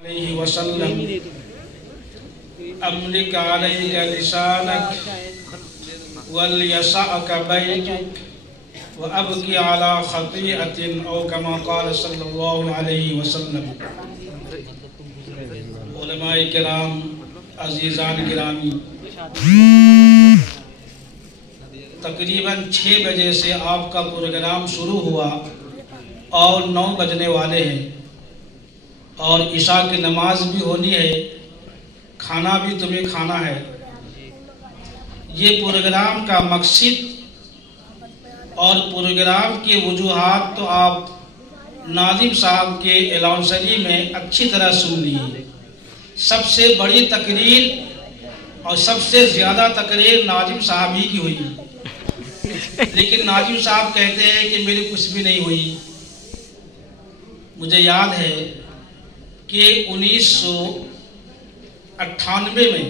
علیہ وسلم املک علیک لسانک ولیسعک بیتک وابکی علی خطیئت او کما قال صلی اللہ علیہ وسلم۔ علماء کرام، عزیزان گرامی، تقریباً 6 بجے سے آپ کا پروگرام شروع ہوا اور 9 بجنے والے ہیں اور عشاء کی نماز بھی ہونی ہے، کھانا بھی تمہیں کھانا ہے۔ یہ پروگرام کا مقصد اور پروگرام کی وجوہات تو آپ ناظم صاحب کے الاؤنسری میں اچھی طرح سن لیے۔ سب سے بڑی تقریر اور سب سے زیادہ تقریر ناظم صاحب ہی کی ہوئی، لیکن ناظم صاحب کہتے ہیں کہ میری کچھ بھی نہیں ہوئی۔ مجھے یاد ہے کہ 1998 میں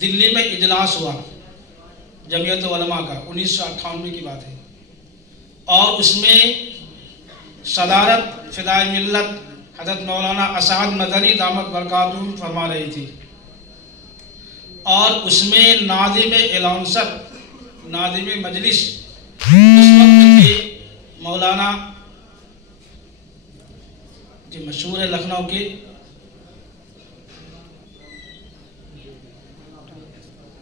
دلی میں اجلاس ہوا جمعیت علماء کا، 1998 کی بات ہے، اور اس میں صدارت فدائے ملت حضرت مولانا اسعد مدنی دامت برکاتہم فرما رہی تھی، اور اس میں ناظم الاؤنسر، ناظم مجلس اس وقت کے مولانا جو مشہور ہے لکھنؤ کے،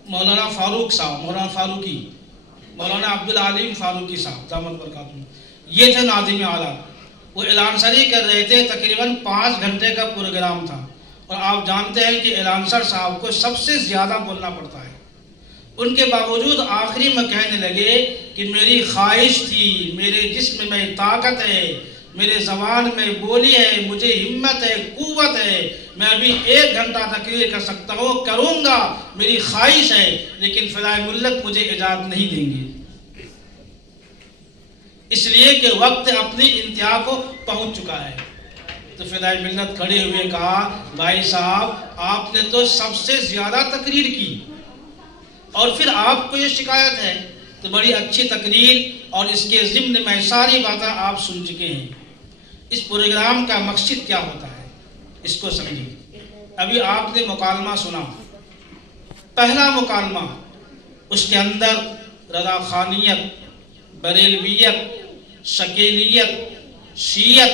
مولانا فاروق صاحب، مولانا فاروقی، مولانا عبدالعلیم فاروقی صاحب دامت برکاتہم، یہ تھے ناظم اعلیٰ۔ وہ اعلانسری کر رہے تھے، تقریباً 5 گھنٹے کا پروگرام تھا، اور آپ جانتے ہیں کہ اعلانسر صاحب کو سب سے زیادہ بولنا پڑتا ہے۔ ان کے باوجود آخری میں کہنے لگے کہ میری خواہش تھی، میرے جسم میں طاقت ہے، میرے زبان میں بولی ہے، مجھے ہمت ہے، قوت ہے، میں ابھی 1 گھنٹہ تقریر کر سکتا ہوں، کروں گا، میری خواہش ہے، لیکن فدائے ملت مجھے اجازت نہیں دیں گے، اس لیے کہ وقت اپنی انتہا کو پہنچ چکا ہے۔ تو فدائے ملت کھڑے ہوئے کہا، بھائی صاحب آپ نے تو سب سے زیادہ تقریر کی اور پھر آپ کو یہ شکایت ہے، تو بڑی اچھی تقریر اور اس کے ضمن میں ساری باتیں آپ سن چکے ہیں۔ اس پروگرام کا مقصد کیا ہوتا ہے اس کو سمجھیں۔ ابھی آپ نے مکالمہ سنا، پہلا مکالمہ، اس کے اندر رضا خانیت، بریلویت، شکیلیت، شیعت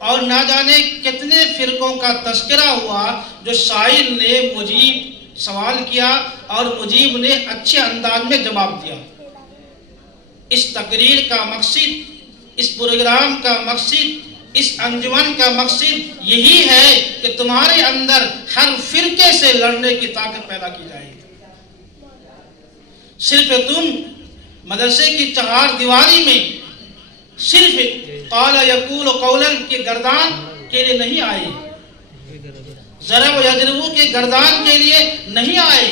اور نہ جانے کتنے فرقوں کا تذکرہ ہوا، جو سائل نے مجیب سوال کیا اور مجیب نے اچھے انداز میں جواب دیا۔ اس تقریر کا مقصد، اس پروگرام کا مقصد، اس انجمن کا مقصد یہی ہے کہ تمہارے اندر ہر فرقے سے لڑنے کی طاقت پیدا کی جائے۔ صرف تم مدرسے کی 4 دیواری میں صرف قال یقول قولا کے گردان کے لیے نہیں آئے، ضرب و یضربو کے گردان کے لیے نہیں آئے۔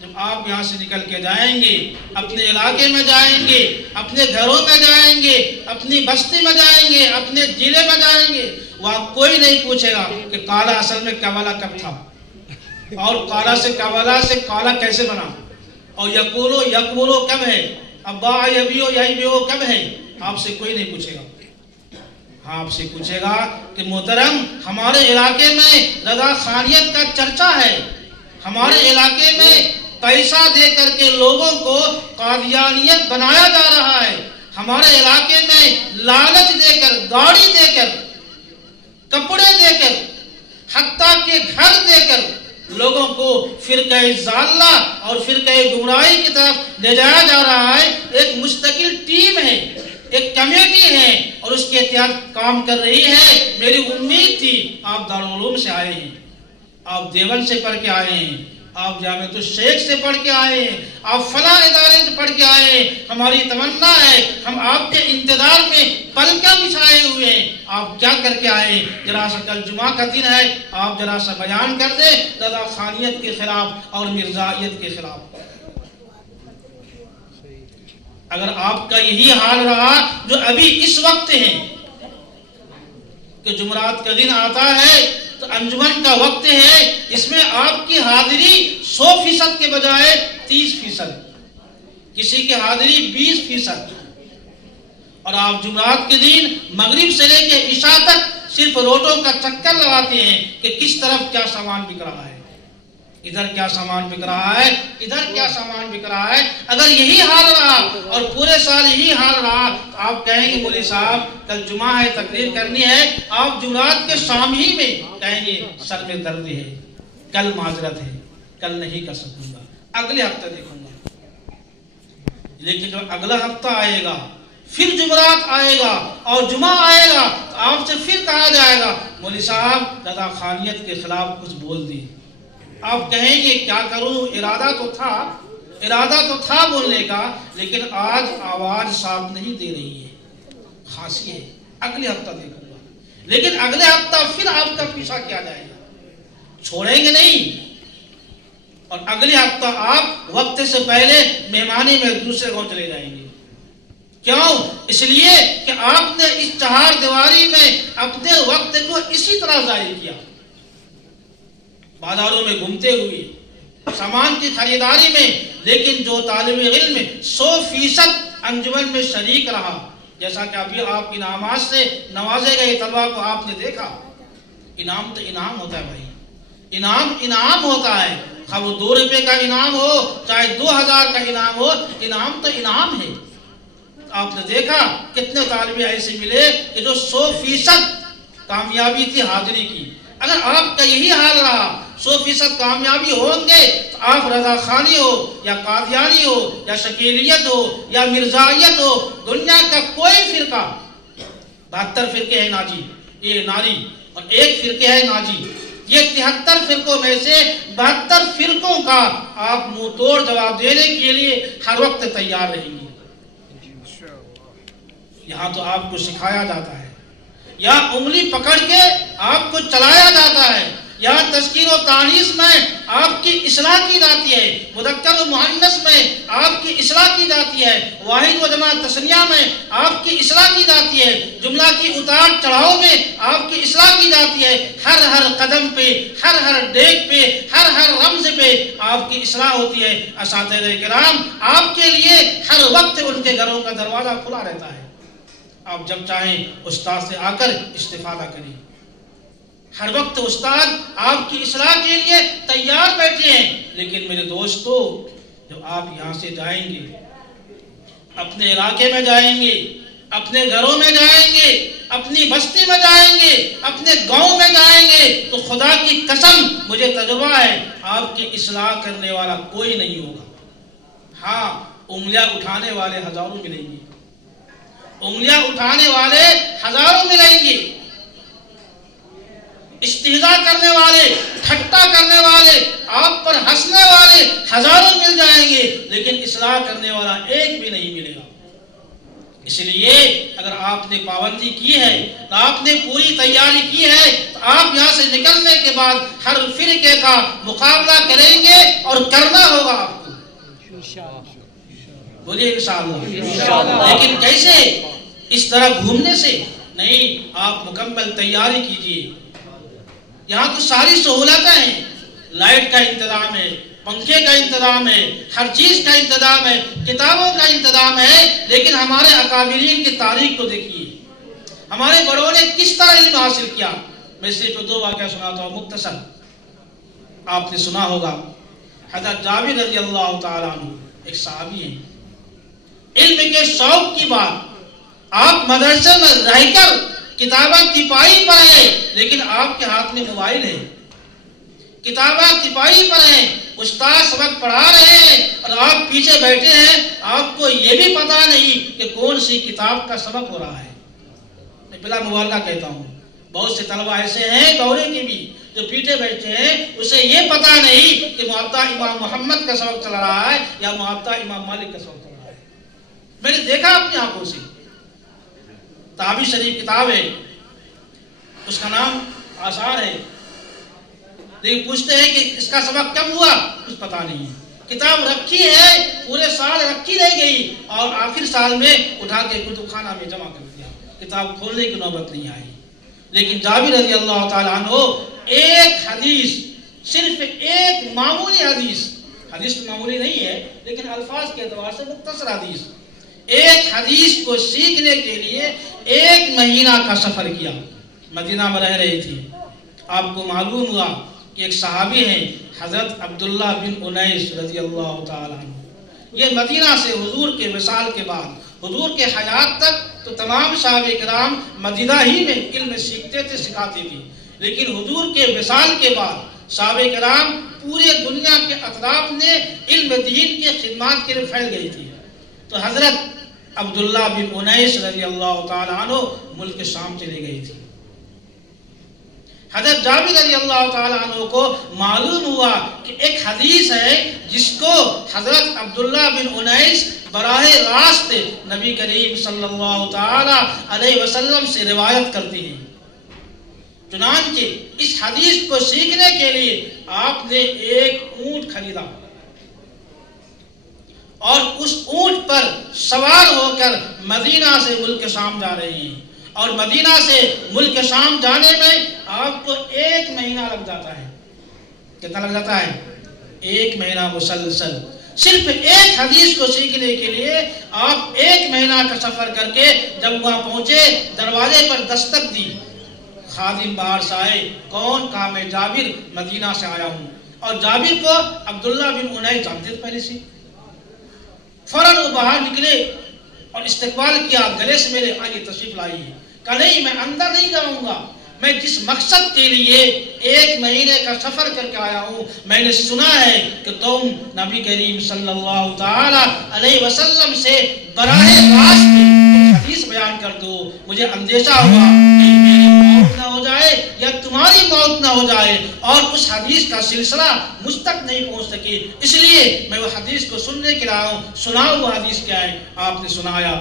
جب آپ یہاں سے نکل کے جائیں گے، اپنے علاقے میں جائیں گے، اپنے گھروں میں جائیں گے، اپنی بستی میں جائیں گے، اپنے ضلع میں جائیں گے، وہاں کوئی نہیں پوچھے گا کہ کالا اصل میں کوالا کب تھا، اور کالا سے کوالا سے کالا کیسے بنا، اور یقولو یقولو کب ہے، ابا یبیو یبیو کب ہے، آپ سے کوئی نہیں پوچھے گا۔ آپ سے پوچھے گا کہ محترم ہمارے علاقے میں رضا خانیت کا چرچا ہے، ہمارے علاقے میں پیسہ دے کر کے لوگوں کو قادیانیت بنایا جا رہا ہے، ہمارے علاقے میں لالچ دے کر، گاڑی دے کر، کپڑے دے کر، حتیٰ کہ گھر دے کر لوگوں کو فرقہ ضالہ اور فرقہ گمراہی کی طرف لے جایا جا رہا ہے۔ ایک مستقل ٹیم ہے، ایک کمیٹی ہے اور اس کے تحت کام کر رہی ہے۔ میری امید تھی آپ دارالعلوم سے آئے ہیں، آپ دیوبند سے پڑھ کے آئے ہیں، آپ جامعۃ الشیخ سے پڑھ کے آئے ہیں، آپ فلاں ادارے سے پڑھ کے آئے ہیں۔ ہماری تمنا ہے ہم آپ کے انتظار میں پلکیں بچھائے ہوئے ہیں، آپ کیا کر کے آئے ہیں؟ ذرا سا کل جمعہ کا دن ہے، آپ ذرا سا بیان کر دیں رضا خانیت کے خلاف اور مرزائیت کے خلاف۔ اگر آپ کا یہی حال رہا جو ابھی اس وقت ہے کہ جمعرات کا دن آتا ہے تو انجمن کا وقت ہے، اس میں آپ کی حاضری 100% کے بجائے 30%، کسی کی حاضری 20%، اور آپ جمعرات کے دن مغرب سے لے کے عشاء تک صرف روڈوں کا چکر لگاتے ہیں کہ کس طرف کیا سامان بک رہا ہے، ادھر کیا سامان بک رہا ہے، ادھر کیا سامان بک رہا ہے۔ اگر یہی حال رہا اور پورے سال یہی حال رہا تو آپ کہیں گے مولوی صاحب کل جمعہ ہے، تقریر کرنی ہے، آپ جمعرات کے شام ہی میں کہیں گے سر میں درد ہے، کل معذرت ہے، کل نہیں کر سکوں گا، اگلے ہفتے دیکھوں گا۔ لیکن جب اگلا ہفتہ آئے گا، پھر جمعرات آئے گا اور جمعہ آئے گا تو آپ سے پھر کہا جائے گا مولوی صاحب رضا خانیت کے خلاف کچھ بول دی۔ آپ کہیں گے کیا کروں، ارادہ تو تھا بولنے کا، لیکن آج آواز صاف نہیں دے رہی ہے، خاصی ہے، اگلے ہفتہ دیکھوں گا۔ لیکن اگلے ہفتہ پھر آپ کا پیچھا کیا جائے گا، چھوڑیں گے نہیں۔ اور اگلے ہفتہ آپ وقت سے پہلے مہمانی میں دوسرے گاؤں چلے جائیں گے۔ کیوں؟ اس لیے کہ آپ نے اس چہار دیواری میں اپنے وقت کو اسی طرح ضائع کیا، بازاروں میں گھومتے ہوئے، سامان کی خریداری میں۔ لیکن جو طالب علم 100% انجمن میں شریک رہا، جیسا کہ ابھی آپ انعامات سے نوازے گئے طلبہ کو آپ نے دیکھا، انعام تو انعام ہوتا ہے بھائی، انعام ہوتا ہے، خواہ وہ 2 روپے کا انعام ہو چاہے 2000 کا انعام ہو، انعام تو انعام ہے۔ آپ نے دیکھا کتنے طالب ایسے ملے کہ جو 100% کامیابی تھی حاضری کی۔ اگر آپ کا یہی حال رہا، 100% کامیابی ہوں گے تو آپ رضا خانی ہو یا قادیانی ہو یا شکیلیت ہو یا مرزائیت ہو، دنیا کا کوئی فرقہ، 72 فرقے ہیں ناجی، یہ ناری، اور ایک فرقے ہے ناجی، یہ 73 فرقوں میں سے 72 فرقوں کا آپ منہ توڑ جواب دینے کے لیے ہر وقت تیار رہیں گے۔ یہاں تو آپ کو سکھایا جاتا ہے، یا انگلی پکڑ کے آپ کو چلایا جاتا ہے، یا تذکیر و تانیث میں آپ کی اصلاح کی جاتی ہے، مذکر و مؤنث میں آپ کی اصلاح کی جاتی ہے، واحد و جمع تثنیہ میں آپ کی اصلاح کی جاتی ہے، جملہ کی اتار چڑھاؤ میں آپ کی اصلاح کی جاتی ہے، ہر قدم پہ، ہر ڈیگ پہ، ہر رمز پہ آپ کی اصلاح ہوتی ہے۔ اساتذہ کرام آپ کے لیے ہر وقت ان کے گھروں کا دروازہ کھلا رہتا ہے، آپ جب چاہیں استاد سے آ کر استفادہ کریں۔ ہر وقت استاد آپ کی اصلاح کے لیے تیار بیٹھے ہیں۔ لیکن میرے دوستو، جب آپ یہاں سے جائیں گے، اپنے علاقے میں جائیں گے، اپنے گھروں میں جائیں گے، اپنی بستی میں جائیں گے، اپنے گاؤں میں جائیں گے، تو خدا کی قسم مجھے تجربہ ہے آپ کی اصلاح کرنے والا کوئی نہیں ہوگا۔ ہاں، انگلیاں اٹھانے والے ہزاروں ملیں گے، انگلیاں اٹھانے والے ہزاروں ملیں گے، استہزاء کرنے والے، ٹھٹا کرنے والے، آپ پر ہنسنے والے ہزاروں مل جائیں گے، لیکن اصلاح کرنے والا ایک بھی نہیں ملے گا۔ اس لیے اگر آپ نے پابندی کی ہے، تو آپ نے پوری تیاری کی ہے، تو آپ یہاں سے نکلنے کے بعد ہر فرقے کا مقابلہ کریں گے اور کرنا ہوگا آپ کو۔ بولیے انشاءاللہ۔ لیکن کیسے؟ اس طرح گھومنے سے نہیں، آپ مکمل تیاری کیجیے۔ یہاں تو ساری سہولتیں ہیں، لائٹ کا انتظام ہے، پنکھے کا انتظام ہے، ہر چیز کا انتظام ہے، کتابوں کا انتظام ہے، لیکن ہمارے اکابرین کی تاریخ کو دیکھیے، ہمارے بڑوں نے کس طرح علم حاصل کیا۔ میں صرف 2 واقعہ سناتا ہوں مختصر، آپ نے سنا ہوگا۔ حضرت جابر رضی اللہ تعالیٰ عنہ ایک صحابی ہیں، علم کے شوق کی بات، آپ مدرسے میں رہ کر کتابیں تپائی پر ہیں، لیکن آپ کے ہاتھ میں موبائل ہے، کتابیں تپائی پر ہیں، استاد سبق پڑھا رہے ہیں اور آپ پیچھے بیٹھے ہیں، آپ کو یہ بھی پتا نہیں کہ کون سی کتاب کا سبق ہو رہا ہے۔ میں بلا مبالغہ کہتا ہوں، بہت سے طلبہ ایسے ہیں دورے کے بھی جو پیچھے بیٹھے ہیں، اسے یہ پتا نہیں کہ موطا امام محمد کا سبق چل رہا ہے یا موطا امام مالک کا سبق چل رہا ہے۔ میں نے دیکھا اپنی آنکھوں سے، تابی شریف کتاب ہے، اس کا نام آثار ہے، لیکن پوچھتے ہیں کہ اس کا سبق کب ہوا، کچھ پتا نہیں ہے۔ کتاب رکھی ہے، پورے سال رکھی رہ گئی اور آخر سال میں اٹھا کے کتب خانہ میں جمع کر دیا، کتاب کھولنے کی نوبت نہیں آئی۔ لیکن جابر رضی اللہ تعالیٰ عنہ ایک حدیث، صرف ایک معمولی حدیث معمولی نہیں ہے لیکن الفاظ کے اعتبار سے مختصر حدیث، ایک حدیث کو سیکھنے کے لیے 1 مہینہ کا سفر کیا، مدینہ میں رہ رہی تھی. آپ کو معلوم ہوا کہ ایک صحابی ہیں حضرت عبداللہ بن انیس رضی اللہ تعالیٰ عنہ. یہ مدینہ سے حضور کے وصال کے بعد حضور کے حیات تک تو تمام صحابہ کرام مدینہ ہی میں علم سیکھتے تھے، سکھاتے تھے، لیکن حضور کے وصال کے بعد صحابہ کرام پورے دنیا کے اطراف نے علم دین کی خدمات کے لیے پھیل گئی تھی. تو حضرت عبداللہ بن انیس رضی اللہ تعالیٰ عنہ ملک شام چلے گئی تھی. حضرت جابر رضی اللہ تعالیٰ عنہ کو معلوم ہوا کہ ایک حدیث ہے جس کو حضرت عبداللہ بن انیس براہ راست نبی کریم صلی اللہ تعالیٰ علیہ وسلم سے روایت کرتی ہیں. چنانچہ اس حدیث کو سیکھنے کے لیے آپ نے ایک اونٹ خریدا اور اس اونٹ پر سوار ہو کر مدینہ سے ملک شام جا رہے ہیں. اور مدینہ سے ملک شام جانے میں آپ کو 1 مہینہ لگ جاتا ہے. کتنا لگ جاتا ہے؟ 1 مہینہ مسلسل. صرف ایک حدیث کو سیکھنے کے لیے آپ 1 مہینہ کا سفر کر کے جب وہاں پہنچے، دروازے پر دستک دی. خادم باہر سے آئے. کون؟ کہا میں جابر مدینہ سے آیا ہوں. اور جابر کو عبداللہ بن انیس جانتے تھے پہلے سے. فوراً وہ باہر نکلے اور استقبال کیا، گلے سے میرے آئیے تشریف لائیے. کہا نہیں، میں اندر نہیں جاؤں گا، میں جس مقصد کے لیے 1 مہینے کا سفر کر کے آیا ہوں، میں نے سنا ہے کہ تم نبی کریم صلی اللہ تعالی علیہ وسلم سے براہ راست حدیث بیان کر دو. مجھے اندیشہ ہوا کہ میری موت نہ ہو جائے یا تمہاری موت نہ ہو جائے اور اس حدیث کا سلسلہ مجھ تک نہیں پہنچ سکے، اس لیے میں وہ حدیث کو سننے کے لیے آیا ہوں. سناؤ وہ حدیث کیا ہے. آپ نے سنایا.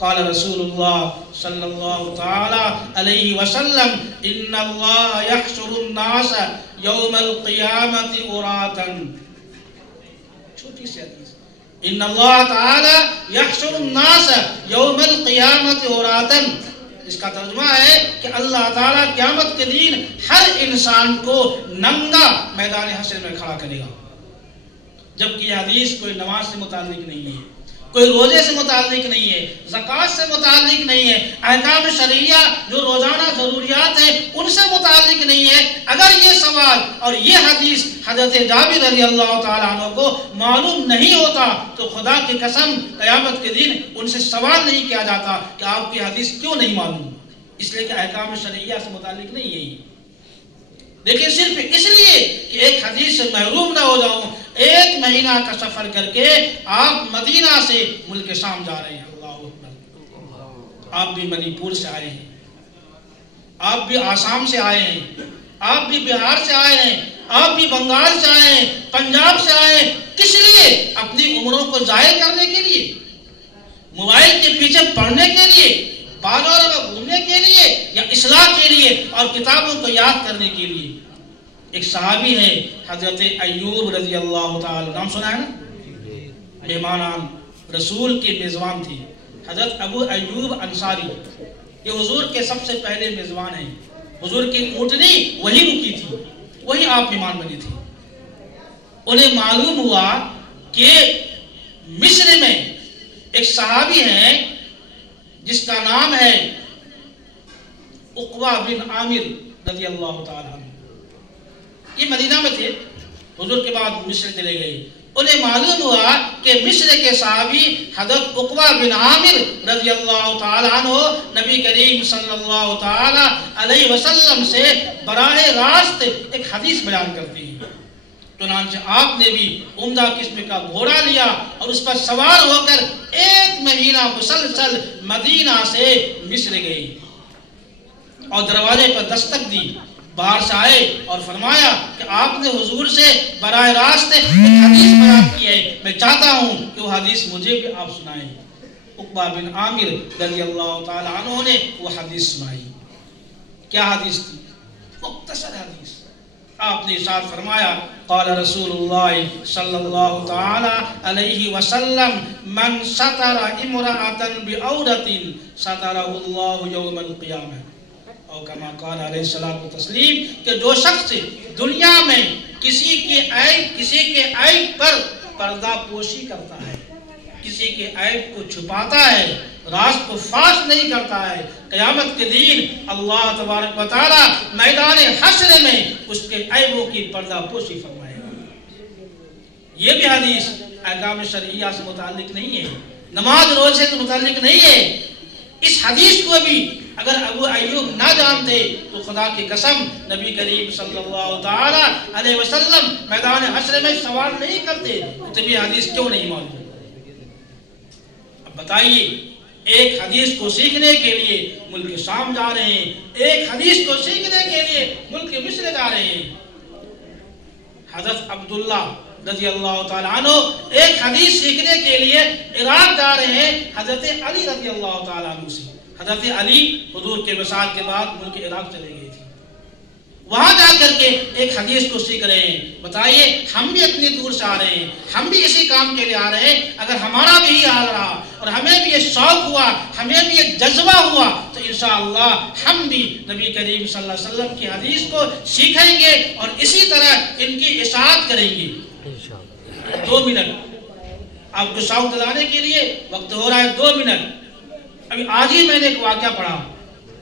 قال رسول اللہ صلی اللہ تعالی علیہ وسلم ان اللہ یحشر الناس یوم القیامت عراتا. چھوٹی سی حدیث. ان اللہ تعالی یحشر الناس یوم القیامت عراتا. اس کا ترجمہ ہے کہ اللہ تعالیٰ قیامت کے دن ہر انسان کو ننگا میدان حشر میں کھڑا کرے گا. جبکہ یہ حدیث کوئی نماز سے متعلق نہیں ہے، کوئی روزے سے متعلق نہیں ہے، زکوٰۃ سے متعلق نہیں ہے، احکام شرعیہ جو روزانہ ضروریات ہیں ان سے متعلق نہیں ہے. اگر یہ سوال اور یہ حدیث حضرت جابر رضی اللہ تعالیٰ عنہ کو معلوم نہیں ہوتا تو خدا کی قسم قیامت کے دن ان سے سوال نہیں کیا جاتا کہ آپ کی حدیث کیوں نہیں معلوم، اس لیے کہ احکام شرعیہ سے متعلق نہیں ہے. لیکن صرف اس لیے کہ ایک حدیث سے محروم نہ ہو جاؤں 1 مہینہ کا سفر کر کے آپ مدینہ سے ملک شام جا رہے ہیں. اللہ اکبر. آپ بھی منی پور سے آئے ہیں، آپ بھی آسام سے آئے ہیں، آپ بھی بہار سے آئے ہیں، آپ بھی بنگال سے آئے ہیں، پنجاب سے آئے ہیں. کس لیے؟ اپنی عمروں کو ضائع کرنے کے لیے، موبائل کے پیچھے پڑھنے کے لیے، بازاروں میں گھومنے کے لیے یا اصلاح کے لیے اور کتابوں کو یاد کرنے کے لیے. ایک صحابی ہے حضرت ایوب رضی اللہ تعالی، نام سنا ہے نا؟ مہمان رسول کے میزبان تھے حضرت ابو ایوب انصاری. یہ حضور کے سب سے پہلے میزبان ہیں. حضور کی اونٹنی وہی رکی تھی، وہی آپ مہمان بنی تھی. انہیں معلوم ہوا کہ مصر میں ایک صحابی ہیں جس کا نام ہے عقبہ بن عامر رضی اللہ تعالیٰ عنہ. یہ مدینہ میں تھے، حضور کے بعد مصر چلے گئے. انہیں معلوم ہوا کہ مصر کے صحابی حضرت عقبہ بن عامر رضی اللہ تعالیٰ عنہ نبی کریم صلی اللہ تعالیٰ علیہ وسلم سے براہ راست ایک حدیث بیان کرتے ہیں. چنانچہ آپ نے بھی عمدہ قسم کا گھوڑا لیا اور اس پر سوار ہو کر 1 مہینہ مسلسل مدینہ سے مصر گئے اور دروازے پر دستک دی. باہر سے آئے اور فرمایا کہ آپ نے حضور سے براہ راست ایک حدیث بیان کی ہے، میں چاہتا ہوں کہ وہ حدیث مجھے بھی آپ سنائیں. عقبہ بن عامر رضی اللہ تعالی عنہ نے وہ حدیث سنائی. کیا حدیث تھی؟ مختصر حدیث. آپ نے ارشاد فرمایا قال رسول اللہ صلی اللہ تعالی علیہ وسلم من ستر امرأة بعورت سترہ اللہ یوم القیامہ. اور کما قال علیہ السلام تسلیم کہ جو شخص دنیا میں کسی کے عیب پر پردہ پوشی کرتا ہے، کسی کے عیب کو چھپاتا ہے، راز کو فاش نہیں کرتا ہے، قیامت کے دن اللہ تبارک و تعالی میدان حشر میں اس کے عیبوں کی پردہ پوشی فرمائے گا۔ یہ بھی حدیث احکام شرعیہ سے متعلق نہیں ہے، نماز روزے سے متعلق نہیں ہے۔ اس حدیث کو بھی اگر ابو ایوب نہ جانتے تو خدا کی قسم نبی کریم صلی اللہ تعالی علیہ وسلم میدان حشر میں سوال نہیں کرتے تو یہ حدیث کیوں نہیں معلوم۔ اب بتائیے، ایک حدیث کو سیکھنے کے لیے ملک شام جا رہے ہیں، ایک حدیث کو سیکھنے کے لیے ملک مصر جا رہے ہیں۔ حضرت عبداللہ رضی اللہ تعالیٰ عنہ ایک حدیث سیکھنے کے لیے عراق جا رہے ہیں حضرت علی رضی اللہ تعالیٰ عنہ سے۔ حضرت علی حضور کے وصال کے بعد ملک عراق چلے گئے تھے، وہاں جا کر کے ایک حدیث کو سیکھ رہے ہیں۔ بتائیے، ہم بھی اتنی دور سے آ رہے ہیں، ہم بھی اسی کام کے لیے آ رہے ہیں، اگر ہمارا بھی یہ حال رہا اور ہمیں بھی یہ شوق ہوا، ہمیں بھی یہ جذبہ ہوا تو انشاءاللہ ہم بھی نبی کریم صلی اللہ علیہ وسلم کی حدیث کو سیکھیں گے اور اسی طرح ان کی اطاعت کریں گے۔ 2 منٹ آپ کو شوق دلانے کے لیے، وقت ہو رہا ہے 2 منٹ۔ ابھی آج ہی میں نے ایک واقعہ پڑھا،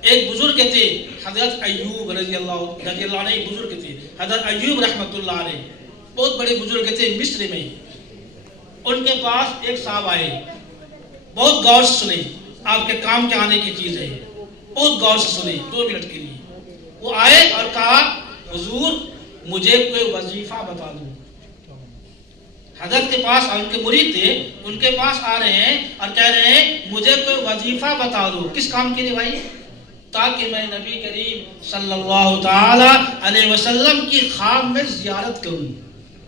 ایک بزرگ تھے حضرت ایوب رضی اللہ عنہ، ایک بزرگ تھے حضرت ایوب رحمۃ اللہ علیہ، بہت بڑے بزرگ تھے مصر میں۔ ان کے پاس ایک صاحب آئے، بہت غور سے سنے، آپ کے کام کے آنے کی چیز ہے، بہت غور سے سنے 2 منٹ کے لیے۔ وہ آئے اور کہا، حضور مجھے کوئی وظیفہ بتا دو۔ حضرت کے پاس، ان کے مرید تھے، ان کے پاس آ رہے ہیں اور کہہ رہے ہیں مجھے کوئی وظیفہ بتا دو۔ کس کام کے لیے بھائی؟ تاکہ میں نبی کریم صلی اللہ تعالی علیہ وسلم کی خواب میں زیارت کروں،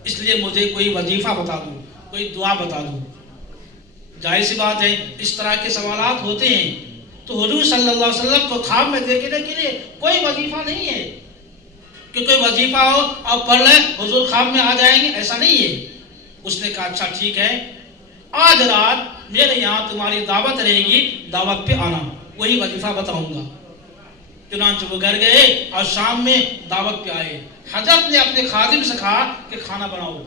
اس لیے مجھے کوئی وظیفہ بتا دو، کوئی دعا بتا دو۔ ظاہر سی بات ہے اس طرح کے سوالات ہوتے ہیں تو حضور صلی اللہ علیہ وسلم کو خواب میں دیکھنے کے لیے کوئی وظیفہ نہیں ہے کہ کوئی وظیفہ ہو اور پڑھ لیں حضور خواب میں آ جائیں گے، ایسا نہیں ہے۔ اس نے کہا اچھا ٹھیک ہے، آج رات میرے یہاں تمہاری دعوت رہے گی، دعوت پہ آنا، وہی وظیفہ بتاؤں گا۔ چنانچہ وہ گھر گئے اور شام میں دعوت پہ آئے۔ حضرت نے اپنے خادم سے کہا کہ کھانا بناؤ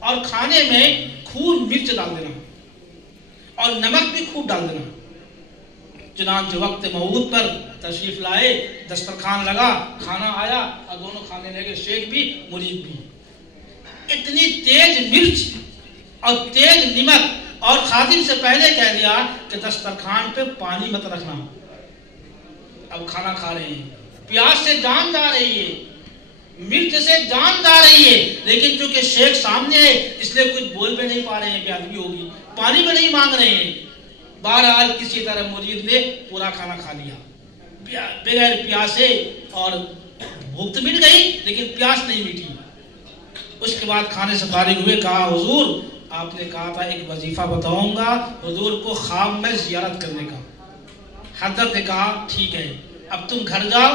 اور کھانے میں خوب مرچ ڈال دینا اور نمک بھی خوب ڈال دینا۔ چنانچہ وقت موعود پر تشریف لائے، دسترخوان لگا، کھانا آیا اور دونوں کھانے لگے، شیخ بھی مرید بھی۔ اتنی تیز مرچ اور تیز نمک، اور خادم سے پہلے کہہ دیا کہ دسترخوان پہ پانی مت رکھنا۔ اب کھانا کھا رہے ہیں، پیاس سے جان جا رہی ہے، مرچ سے جان جا رہی ہے، لیکن چونکہ شیخ سامنے ہے اس لیے کچھ بول بھی نہیں پا رہے ہیں، بے ادبی ہوگی، پانی بھی نہیں مانگ رہے ہیں۔ بہرحال کسی طرح مرید نے پورا کھانا کھا لیا بغیر پیاسے، اور بھوک تو مٹ گئی لیکن پیاس نہیں مٹی۔ اس کے بعد کھانے سے فارغ ہوئے، کہا حضور آپ نے کہا تھا ایک وظیفہ بتاؤں گا حضور کو خواب میں زیارت کرنے کا۔ حضرت نے کہا ٹھیک ہے، اب تم گھر جاؤ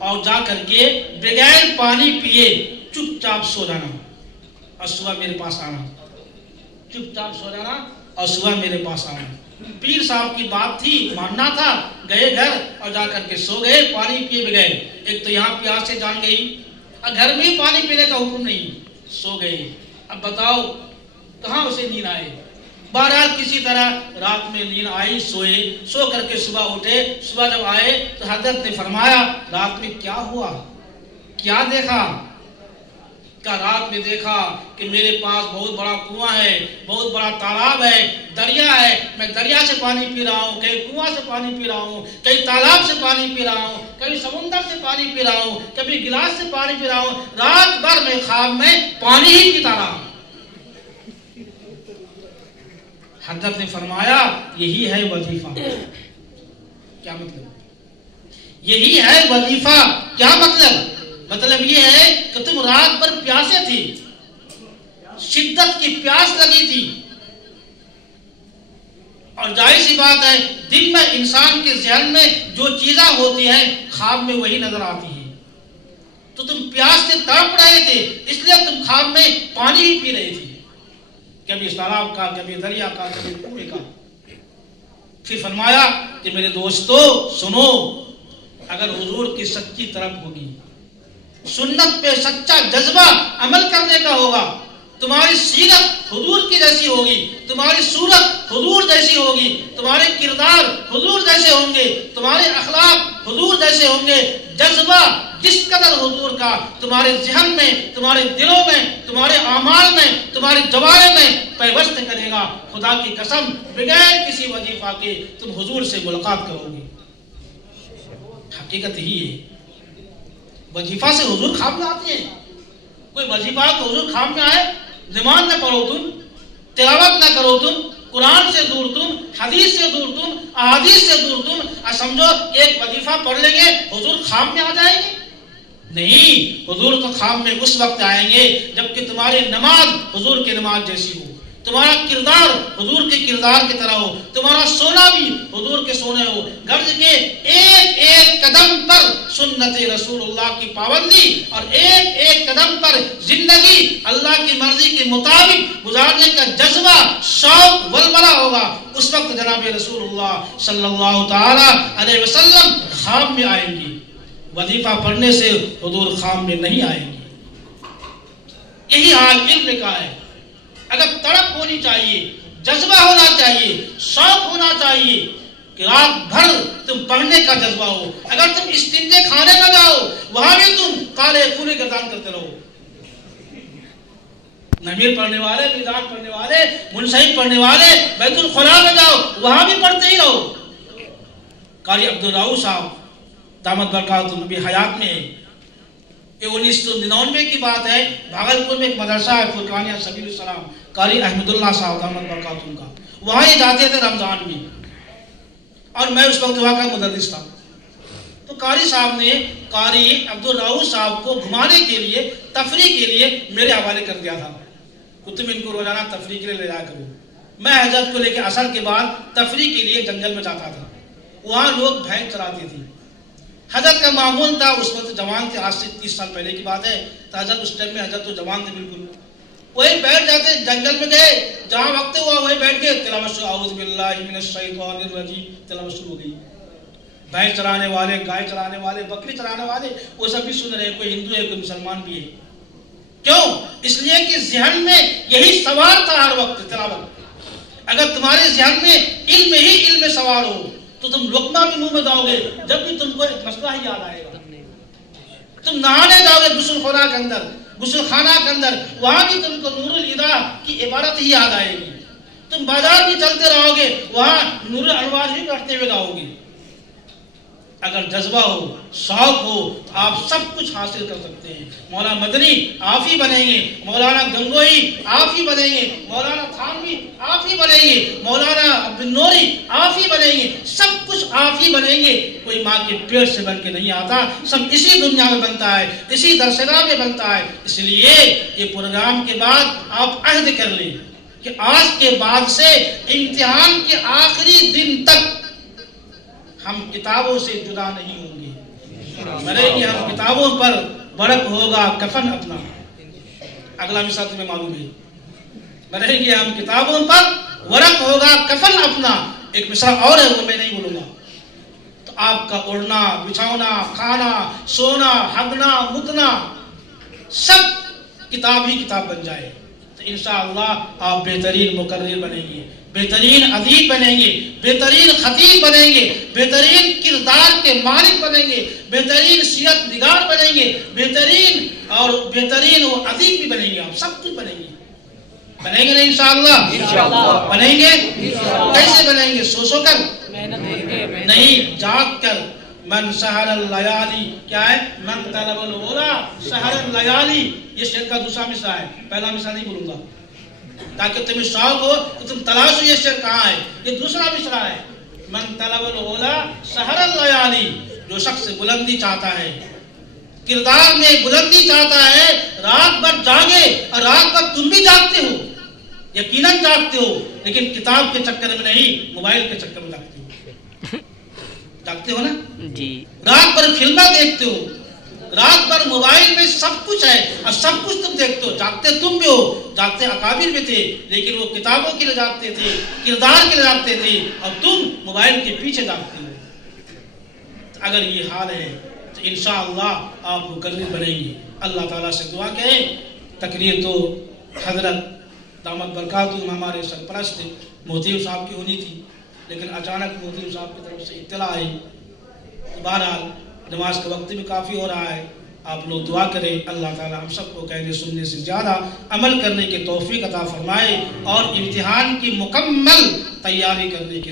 اور جا کر کے بغیر پانی پیے چپ چاپ سو جانا اور صبح میرے پاس آنا، چپ چاپ سو جانا اور صبح میرے پاس آنا۔ پیر صاحب کی بات تھی، ماننا تھا، گئے گھر اور جا کر کے سو گئے پانی پیے بغیر۔ ایک تو یہاں پیاس سے جان گئی اور گھر میں پانی پینے کا حکم نہیں، سو گئے۔ اب بتاؤ کہاں اسے نیند آئے؟ بہرحال کسی طرح رات میں نیند آئی، سوئے، سو کر کے صبح اٹھے۔ صبح جب آئے تو حضرت نے فرمایا رات میں کیا ہوا، کیا دیکھا؟ کہا رات میں دیکھا کہ میرے پاس بہت بڑا کنواں ہے، بہت بڑا تالاب ہے، دریا ہے، میں دریا سے پانی پی رہا ہوں، کہیں کنواں سے پانی پی رہا ہوں، کہیں تالاب سے پانی پی رہا ہوں، کبھی سمندر سے پانی پی رہا ہوں، کبھی گلاس سے پانی پی رہا ہوں، رات بھر میں خواب میں پانی ہی پیتا رہا۔ حضرت نے فرمایا یہی ہے وظیفہ۔ کیا مطلب؟ یہی ہے وظیفہ۔ کیا مطلب؟ مطلب یہ ہے کہ تم رات بھر پیاسے تھی، شدت کی پیاس لگی تھی، اور ظاہر سی بات ہے دن میں انسان کے ذہن میں جو چیزیں ہوتی ہیں خواب میں وہی نظر آتی ہیں، تو تم پیاس سے تڑپ رہے تھے اس لیے تم خواب میں پانی ہی پی رہے تھے، کبھی تالاب کا، کبھی دریا کا، کبھی کنویں کا۔ پھر فرمایا کہ میرے دوستو سنو، اگر حضور کی سچی طرف ہوگی، سنت پہ سچا جذبہ عمل کرنے کا ہوگا، تمہاری سیرت حضور کی جیسی ہوگی تمہاری صورت حضور جیسی ہوگی، تمہارے کردار حضور جیسے ہوں گے، تمہارے اخلاق حضور جیسے ہوں گے، جذبہ جس قدر حضور کا تمہارے ذہن میں، تمہارے دلوں میں، تمہارے اعمال میں، تمہارے جوارح میں پیوست کرے گا، خدا کی قسم بغیر کسی وظیفہ کے تم حضور سے ملاقات کرو گے۔ حقیقت ہی ہے، وظیفہ سے حضور خواب میں آتے ہیں۔ کوئی وظیفہ تو حضور خواب میں آئے، نماز نہ پڑھو تم، تلاوت نہ کرو تم، قرآن سے دور تم، حدیث سے دور تم، احادیث سے دور تم، سمجھو ایک وظیفہ پڑھ لیں گے حضور خواب میں آ جائیں گے؟ نہیں، حضور تو خواب میں اس وقت آئیں گے جبکہ تمہاری نماز حضور کی نماز جیسی ہو، تمہارا کردار حضور کے کردار کی طرح ہو، تمہارا سونا بھی حضور کے سونے ہو، غرض کے ایک ایک قدم پر سنت رسول اللہ کی پابندی اور ایک ایک قدم پر زندگی اللہ کی مرضی کے مطابق گزارنے کا جذبہ، شوق، ولولہ ہوگا۔ اس وقت جناب رسول اللہ صلی اللہ تعالی علیہ وسلم خواب میں آئیں گی۔ وظیفہ پڑھنے سے حضور خواب میں نہیں آئیں گے۔ یہی حال علم کا ہے۔ اگر تڑپ ہونی چاہیے، جذبہ ہونا چاہیے، شوق ہونا چاہیے کہ رات بھر تم پڑھنے کا جذبہ ہو، اگر تم استنجے کھانے نہ جاؤ وہاں بھی تم کالے کونے گردان کرتے رہو، نمیر پڑھنے والے، میزان پڑھنے والے، منصحف پڑھنے والے بیت الخلاء میں جاؤ وہاں بھی پڑھتے ہی رہو۔ قاری عبدالرؤف صاحب دامت برکاتہم ابھی حیات میں ہے، یہ 1999 کی بات ہے، بھاگلپور میں ایک مدرسہ ہے فرقانیہ سبیل السلام، قاری احمد اللہ صاحب دامت برکاتہم کا، وہاں یہ جاتے تھے رمضان میں، اور میں اس وقت وہاں کا مدرس تھا۔ تو قاری صاحب نے قاری عبدالرؤف صاحب کو گھمانے کے لیے، تفریح کے لیے میرے حوالے کر دیا تھا کہ تم ان کو روزانہ تفریح کے لیے لے جایا کرو۔ میں حضرت کو لے کے عصر کے بعد تفریح کے لیے جنگل میں جاتا تھا، وہاں لوگ بھینس چراتے تھے۔ حضرت کا معمول تھا، اس وقت جوان تھے، آج سے 30 سال پہلے کی بات ہے، تو حضرت اس ٹائم میں حضرت تو جوان تھے بالکل، وہی بیٹھ جاتے، جنگل میں گئے جہاں وقت ہوا وہی بیٹھ گئے، تلاوت شروع، اعوذ باللہ من الشیطان الرجیم، تلاوت شروع ہو گئی۔ بھینس چرانے والے، گائے چرانے والے، بکری چرانے والے وہ سب بھی سن رہے ہیں، کوئی ہندو ہے کوئی مسلمان بھی ہے۔ کیوں؟ اس لیے کہ ذہن میں یہی سوار تھا ہر وقت تلاوت۔ اگر تمہارے ذہن میں علم ہی علم سوار ہو تو تم لقمہ بھی منہ میں جاؤ گے جب بھی تم کو ایک مسئلہ ہی یاد آئے گا۔ تم نہانے جاؤ گے غسل خانہ کے اندر، غسل خانہ کے اندر، وہاں بھی تم کو نور الہدیٰ کی عبارت ہی یاد آئے گی۔ تم بازار بھی چلتے رہو گے وہاں نور الانوار ہی پڑھتے ہوئے جاؤ گے۔ اگر جذبہ ہو، شوق ہو تو آپ سب کچھ حاصل کر سکتے ہیں۔ مولانا مدنی آپ ہی بنیں گے، مولانا گنگوئی آپ ہی بنیں گے، مولانا تھانوی آپ ہی بنیں گے، مولانا عبدالنوری آپ ہی بنیں گے، سب کچھ آپ ہی بنیں گے۔ کوئی ماں کے پیٹ سے بن کے نہیں آتا، سب اسی دنیا میں بنتا ہے، اسی درسگاہ میں بنتا ہے۔ اس لیے یہ پروگرام کے بعد آپ عہد کر لیں کہ آج کے بعد سے امتحان کے آخری دن تک ہم کتابوں سے جدا نہیں ہوں گے، مرے کہ ہم کتابوں پر برق ہوگا کفن اپنا۔ اگلا مثال تمہیں معلوم ہے، مرے کہ ہم کتابوں پر ورق ہوگا کفن اپنا۔ ایک مثال اور ہے وہ میں نہیں بولوں گا۔ تو آپ کا اڑنا، بچھونا، کھانا، سونا، ہگنا، متنا سب کتاب ہی کتاب بن جائے تو انشاءاللہ آپ بہترین مقرر بنیں گے، بہترین ادیب بنیں گے، بہترین خطیب بنیں گے، بہترین کردار کے مالک بنیں گے، بہترین سیرت نگار بنیں گے، بہترین اور بہترین وہ ادیب بھی بنیں گے، آپ سب کچھ بنیں گے۔ بنیں گے نا انشاءاللہ؟ بنیں گے؟ کیسے بنیں گے؟ سو کر نہیں، جاگ کر۔ من سحر اللیالی، کیا ہے؟ من طلب العلا سحر اللیالی، یہ شعر کا دوسرا مصرع ہے، پہلا مصرع نہیں بولوں گا تاکہ تمہیں شوق ہو کہ تم تلاشو یہ شعر کہاں ہے۔ یہ دوسرا مصرع ہے، من طلب العلا سحر اللیالی، جو شخص بلندی چاہتا ہے، کردار میں بلندی چاہتا ہے، رات بھر جاگے، اور رات بھر تم بھی جاگتے ہو، یقیناً جاگتے ہو، لیکن کتاب کے چکر میں نہیں، موبائل کے چکر میں جاگتے ہو۔ جاگتے ہو نا جی، رات بھر فلمیں دیکھتے ہو، رات بھر موبائل میں سب کچھ ہے اور سب کچھ تم دیکھتے ہو، جاگتے تم بھی ہو، جاگتے اکابر بھی تھے، لیکن وہ کتابوں کے لیے جاگتے تھے، کردار کے لیے جاگتے تھے، اور تم موبائل کے پیچھے جاگتے ہو۔ اگر یہ حال ہے تو انشاءاللہ آپ مقرر بنیں گے۔ اللہ تعالیٰ سے دعا کریں۔ تقریر تو حضرت دامت برکاتہم ہمارے سرپرست محتیب صاحب کی ہونی تھی، لیکن اچانک محتیب صاحب کی طرف سے اطلاع آئی۔ بہرحال نماز کا وقت بھی کافی ہو رہا ہے، آپ لوگ دعا کریں اللہ تعالی ہم سب کو کہنے سننے سے زیادہ عمل کرنے کی توفیق عطا فرمائے اور امتحان کی مکمل تیاری کرنے کی